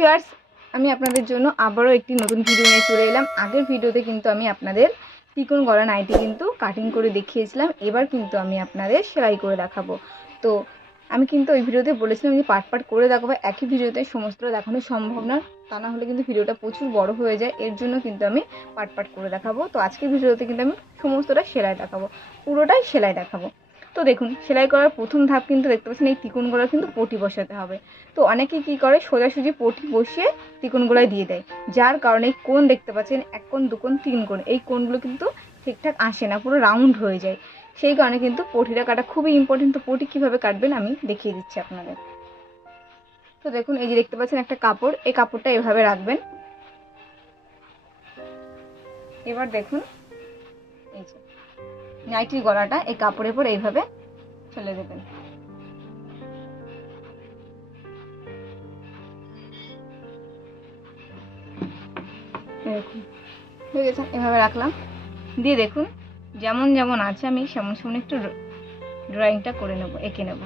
Viewers, আমি আপনাদের জন্য আবারও একটি নতুন ভিডিও নিয়ে চলে এলাম। আগের ভিডিওতে কিন্তু আমি আপনাদের তিকোন গলা নাইটি কিন্তু কাটিং করে দেখিয়েছিলাম। এবার কিন্তু আমি আপনাদের সেলাই করে দেখাবো। তো আমি কিন্তু ওই ভিডিওতে বলেছিলাম যে পার্ট পার্ট করে দেখাবো। একই ভিডিওতে সমস্তটা দেখানো সম্ভব না। তা না হলে কিন্তু ভিডিওটা প্রচুর বড় হয়ে যায়। এর জন্য কিন্তু আমি পার্ট পার্ট করে দেখাবো। তো আজকের ভিডিওতে কিন্তু আমি সমস্তটা সেলাই দেখাবো। পুরোটাই সেলাই দেখাবো। তো দেখুন, সেলাই করার প্রথম ধাপ কিন্তু দেখতে পাচ্ছেন, এই তিকোন গলার কিন্তু পটি বসাতে হবে। তো অনেকে কি করে, সোজাসুজি পটি বসিয়ে তিকোন গলায় দিয়ে দেয়। যার কারণে কোণ দেখতে পাচ্ছেন, এক কোণ, দু কোণ, তিন কোণ, এই কোণগুলো কিন্তু ঠিকঠাক আসে না, পুরো রাউন্ড হয়ে যায়। সেই কারণে কিন্তু পটিটা কাটা খুবই ইম্পর্টেন্ট তো পটি কীভাবে কাটবেন আমি দেখিয়ে দিচ্ছি আপনাদের। তো দেখুন, এই যে দেখতে পাচ্ছেন একটা কাপড়, এই কাপড়টা এভাবে রাখবেন। এবার দেখুন নাইটির গলাটা এই কাপড়ের উপর এইভাবে ফেলে দেবেন। হয়ে গেছে, এভাবে রাখলাম। দিয়ে দেখুন, যেমন যেমন আছে, আমি সেমন সেমন একটু ড্রয়িংটা করে নেব, এঁকে নেব।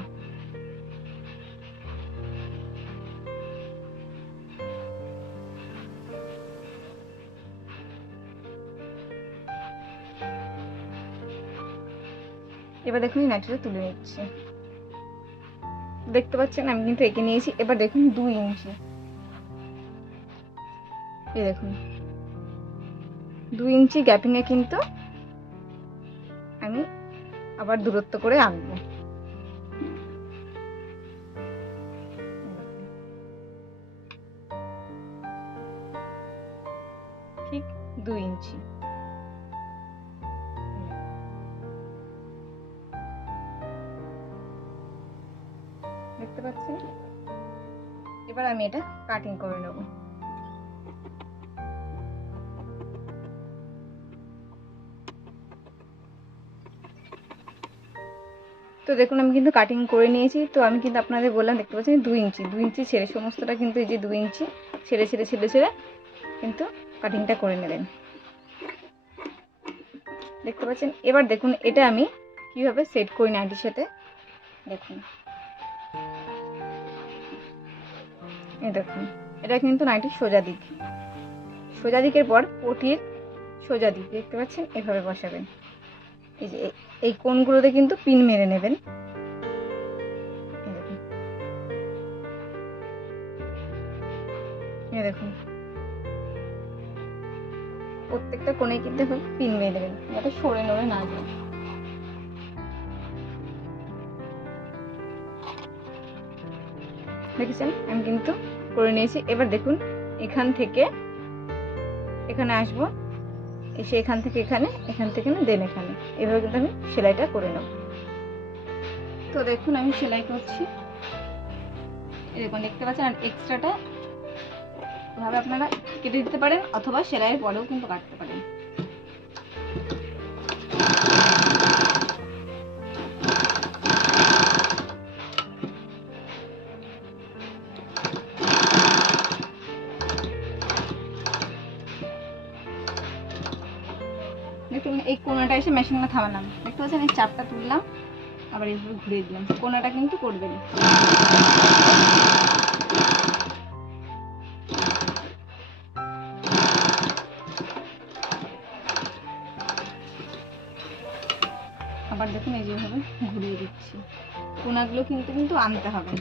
এবার দেখুন নাইটিটা তুলে নিচ্ছি। দেখতে পাচ্ছেন, আমি কিন্তু এঁকে নিয়েছি। এবার দেখুন দুই ইঞ্চি। এই দেখুন। দুই ইঞ্চি গ্যাপিংয়ে কিন্তু আমি আবার দূরত্ব করে আঁকবো ঠিক দুই ইঞ্চি। দেখতে পাচ্ছেন এবার আমি এটা কাটিং করে নেব। তো দেখুন, আমি কিন্তু কাটিং করে নিয়েছি। তো আমি কিন্তু আপনাদের বললাম, দেখতে পাচ্ছেন, দুই ইঞ্চি দুই ইঞ্চি ছেড়ে, সমস্তটা কিন্তু এই যে দুই ইঞ্চি ছেড়ে ছেড়ে ছেড়ে ছেড়ে কিন্তু কাটিংটা করে নেবেন। দেখতে পাচ্ছেন? এবার দেখুন, এটা আমি কীভাবে সেট করি নাইটির সাথে। দেখুন। এই দেখুন, এটা কিন্তু নাইটির সোজা দিক। সোজা দিকের পর পটির সোজা দিক, দেখতে পাচ্ছেন? এভাবে বসাবেন। এই যে, এই- কোণগুলোতে কিন্তু পিন মেরে নেবেন। দেখুন। প্রত্যেকটা কোণে কিন্তু পিন মেরে দেবেন, যাতে সরে নড়ে না যায়। দেখেছেন? আমি কিন্তু করে নিয়েছি। এবার দেখুন, এখান থেকে, এখানে আসব। এসে এখান থেকে এখানে, এখান থেকে না, দেন এখানে। এভাবে কিন্তু আমি সেলাইটা করে নেব। তো দেখুন, আমি সেলাই করছি। এরকম দেখতে পাচ্ছেন, আর এক্সট্রাটা এভাবে আপনারা কেটে দিতে পারেন, অথবা সেলাইয়ের পরেও কিন্তু কাটতে পারেন। এসে মেশিনটা থামালাম। দেখতে পাচ্ছেন, এই চাপটা তুললাম, আবার এইভাবে ঘুরিয়ে দিলাম। কোনাটা কিন্তু করবে না আবার দেখুন, এই যেভাবে ঘুরিয়ে দিচ্ছি। কোনাগুলো কিন্তু কিন্তু আনতে হবে।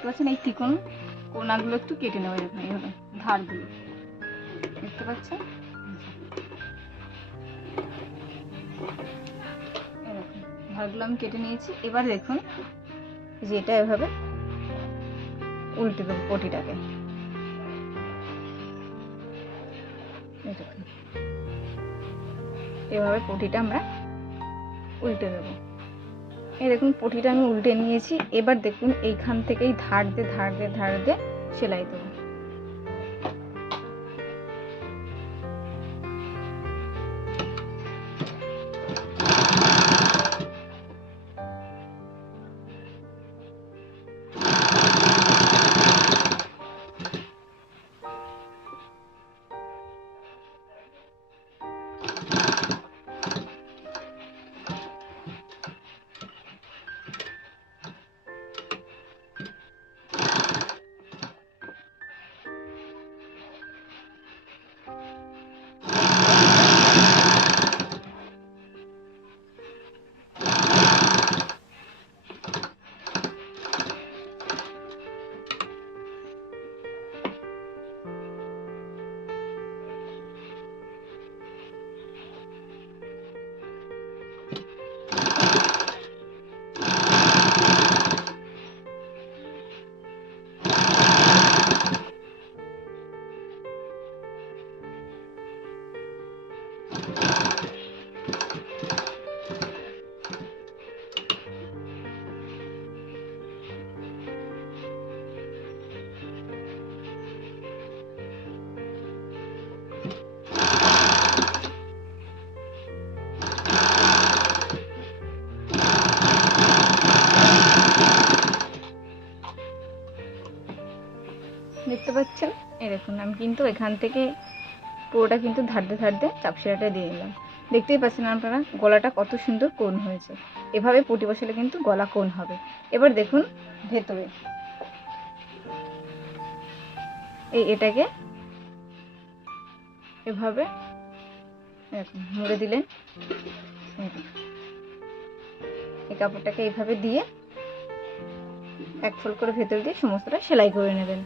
দেখতে পাচ্ছেন এই তিকোন কোনাগুলো একটু কেটে নেব এরকম এইভাবে ধারগুলো। দেখতে পাচ্ছেন? ধারগুলো আমি কেটে নিয়েছি। এবার দেখুন যে এটা এভাবে উল্টে দেবো পটিটাকে। এভাবে পটিটা আমরা উল্টে দেবো। এই দেখুন পটিটা আমি উল্টে নিয়েছি। এবার দেখুন এইখান থেকেই ধার দিয়ে ধার দিয়ে ধার দিয়ে সেলাই দেবো। পাচ্ছেন এই দেখুন, আমি কিন্তু এখান থেকে পুরোটা কিন্তু ধারতে ধারতে চাপ সেলাইটা দিয়ে নিলাম দেখতেই পাচ্ছেন আপনারা গলাটা কত সুন্দর কোণ হয়েছে। এভাবে পটি বসালে কিন্তু গলা কোণ হবে। এবার দেখুন ভেতরে। এই এটাকে এভাবে মুড়ে দিলেন। এই কাপড়টাকে এইভাবে দিয়ে এক ফোল্ড করে ভেতর দিয়ে সমস্তটা সেলাই করে নেবেন।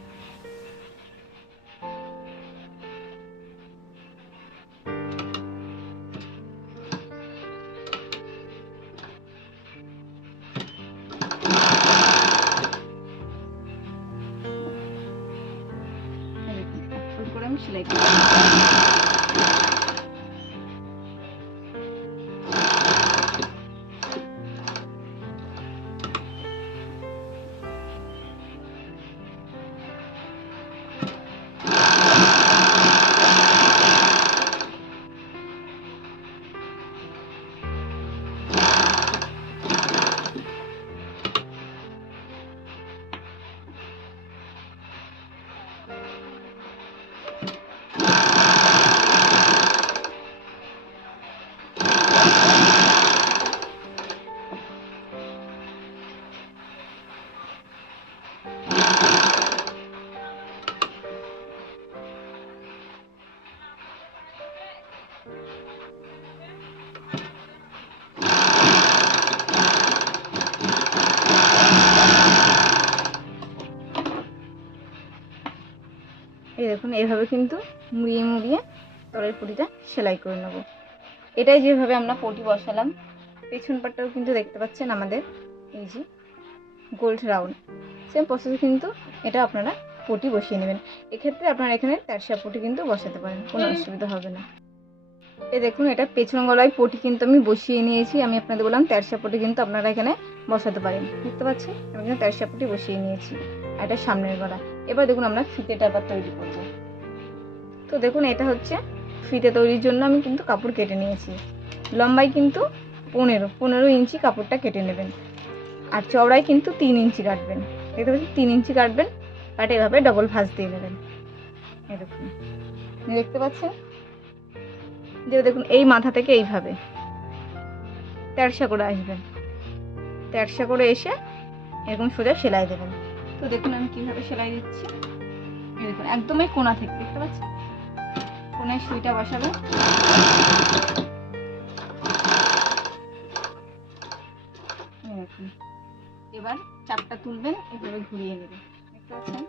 দেখুন কিন্তু মুড়িয়ে মুড়িয়ে তলের পটিটা সেলাই করে নেব। এটাই যেভাবে আমরা পটি বসালাম পেছন পাটটাও কিন্তু দেখতে পাচ্ছেন আমাদের এই যে গোল্ড রাউন্ড। সেম প্রসেসে কিন্তু এটা আপনারা পটি বসিয়ে নেবেন। এক্ষেত্রে আপনারা এখানে তেরশা পটি কিন্তু বসাতে পারেন কোনো অসুবিধা হবে না। এ দেখুন এটা পেছন গলায় পটি কিন্তু আমি বসিয়ে নিয়েছি আমি আপনাদের বললাম তেরশা পটি কিন্তু আপনারা এখানে বসাতে পারেন। দেখতে পাচ্ছেন? আমি এখানে তেরশা পটি বসিয়ে নিয়েছি এটা সামনের গলা। এবার দেখুন আমরা ফিতেটা আবার তৈরি করব। তো দেখুন, এটা হচ্ছে ফিতে তৈরির জন্য আমি কিন্তু কাপড় কেটে নিয়েছি। লম্বাই কিন্তু পনেরো পনেরো ইঞ্চি কাপড়টা কেটে নেবেন। আর চওড়াই কিন্তু তিন ইঞ্চি কাটবেন। দেখতে পাচ্ছেন, তিন ইঞ্চি কাটবেন কাটে এভাবে ডবল ভাঁজ দিয়ে নেবেন। দেখুন, দেখতে পাচ্ছেন? যে দেখুন, এই মাথা থেকে এইভাবে তেরশা করে আসবেন। তেরশা করে এসে এরকম সোজা সেলাই দেবেন। তো দেখুন, আমি কীভাবে সেলাই দিচ্ছি? একদমই কোনা থেকে, দেখতে পাচ্ছেন? কোনায় সুইটা বসাবে। এবার চাপটা তুলবেন এভাবে ঘুরিয়ে নেবেন। দেখতে পাচ্ছেন?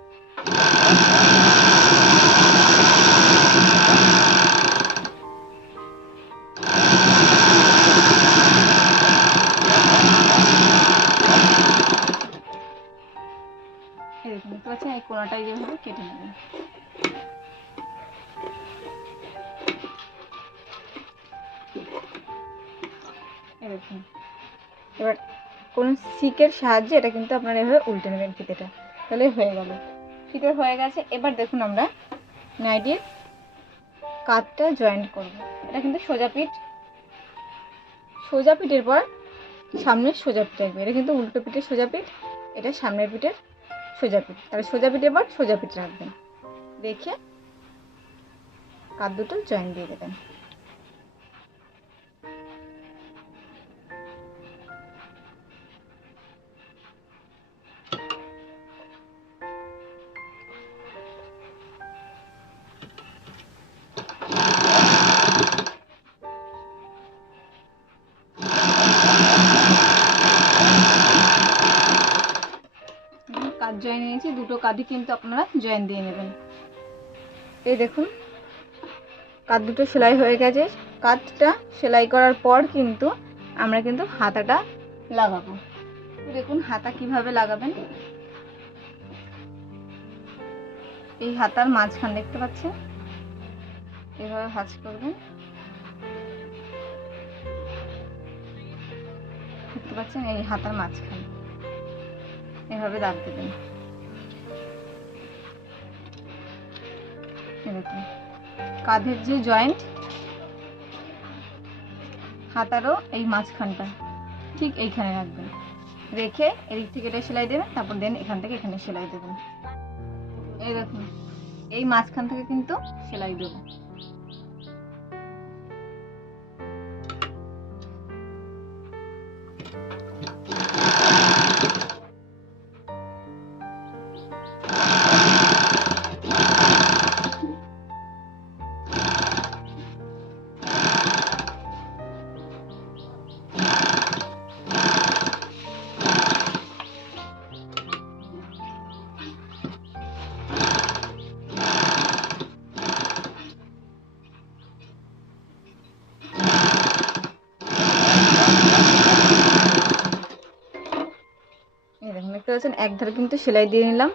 এবার কোন সিকের সাহায্যে এটা কিন্তু আপনারা এভাবে উল্টে নেবেন ফিতেটা। তাহলে হয়ে গেল। ফিতে হয়ে গেছে, এবার দেখুন আমরা নাইটির কাতটা জয়েন্ট করব। এটা কিন্তু সোজা পিঠ। সোজা পিঠের পর সামনের সোজা পিঠ রাখবে এটা কিন্তু উল্টো পিঠের সোজা পিঠ, এটা সামনের পিঠের সোজা পিঠ। তাহলে সোজা পিঠের পর সোজা পিঠ রাখবেন। দেখে কাত দুটো জয়েন দিয়ে দেবেন। জয়েন নিয়েছি, দুটো কাঁধই কিন্তু আপনারা জয়েন দিয়ে নেবেন। এই দেখুন, কাঁধ দুটো সেলাই হয়ে গেছে। কাঁধটা সেলাই করার পর কিন্তু আমরা কিন্তু হাতাটা লাগাবো। দেখুন হাতা কীভাবে লাগাবেন। এই হাতার মাঝখান দেখতে পাচ্ছেন? এভাবে ভাঁজ করবেন। দেখতে পাচ্ছেন? এই হাতার মাঝখান। এভাবে দাগ দেবেন কাঁধের যে জয়েন্ট হাতারও এই মাঝখানটা, ঠিক এইখানে রাখবেন। রেখে এদিক থেকে এটা সেলাই দেবেন, তারপর দেন এখান থেকে এখানে সেলাই দেবেন। এই দেখুন, এই মাঝখান থেকে কিন্তু সেলাই দেবো। পাচ্ছেন এক ধার কিন্তু সেলাই দিয়ে নিলাম।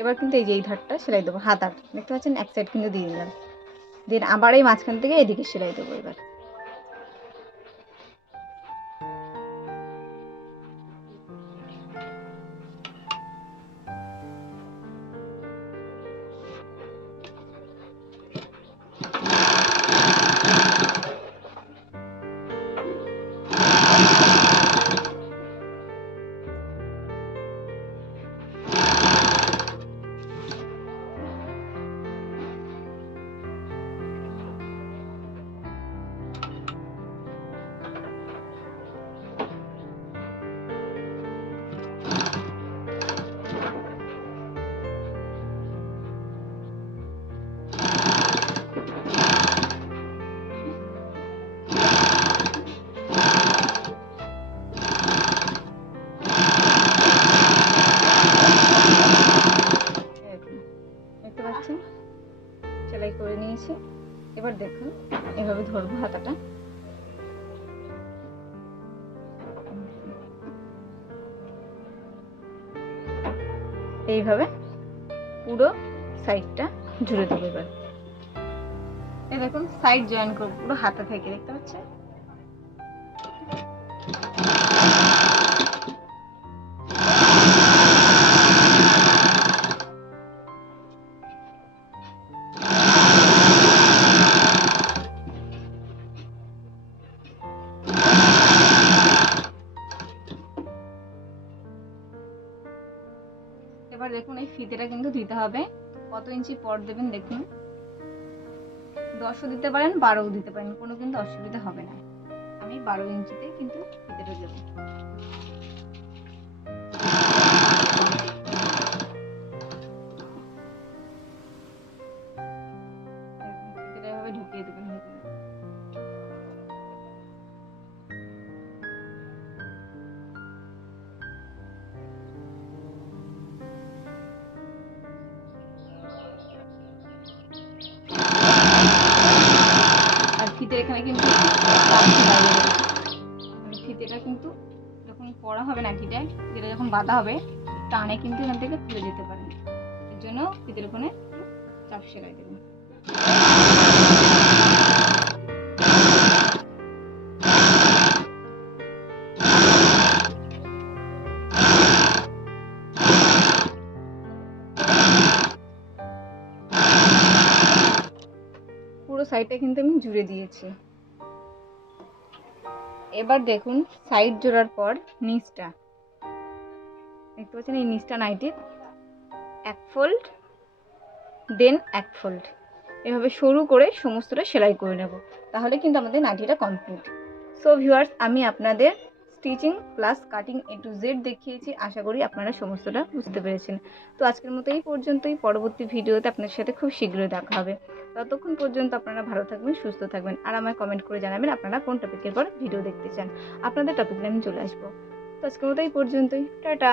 এবার কিন্তু এই যে এই ধারটা সেলাই দেবো হাত দেখতে পাচ্ছেন, এক সাইড কিন্তু দিয়ে নিলাম। দেন আবার এই মাঝখান থেকে এদিকে সেলাই দেবো এবার। এভাবে হাতাটা। এইভাবে পুরো সাইডটা জুড়ে দেবো এবার। এ দেখুন, সাইড জয়েন করব পুরো হাতা থেকে, দেখতে পাচ্ছেন? এবার দেখুন, এই ফিতেটা কিন্তু দিতে হবে। কত ইঞ্চি পর দেবেন দেখুন। দশও দিতে পারেন, বারোও দিতে পারেন, কোনো কিন্তু অসুবিধা হবে না। আমি বারো ইঞ্চিতে কিন্তু ফিতেটা দেবো। ঢুকিয়ে দেবেন। যখন বাঁধা হবে, টানে কিন্তু এখান থেকে খুলে যেতে পারে এর জন্য ফিতের ওখানে চাপ সেলাই দেবেন পুরো সাইডটা কিন্তু আমি জুড়ে দিয়েছি। এবার দেখুন সাইড জোড়ার পর নিচটা। দেখতে পাচ্ছেন এই নিচটা নাইটির এক ফোল্ড দেন এক ফোল্ড এভাবে সরু করে সমস্তটা সেলাই করে নেব। তাহলে কিন্তু আমাদের নাইটিটা কমপ্লিট সো ভিউয়ার্স আমি আপনাদের stitching plus cutting A to Z দেখিয়েছি। আশা করি আপনারা সমস্তটা বুঝতে পেরেছেন। তো আজকের মতো এই পর্যন্তই। পরবর্তী ভিডিওতে আপনার সাথে খুব শীঘ্রই দেখা হবে। ততক্ষণ পর্যন্ত আপনারা ভালো থাকবেন, সুস্থ থাকবেন। আর আমায় কমেন্ট করে জানাবেন আপনারা কোন টপিকের পর ভিডিও দেখতে চান। আপনাদের টপিক নিয়ে আমি চলে আসব। তো আজকের মতো এই পর্যন্তই। টাটা!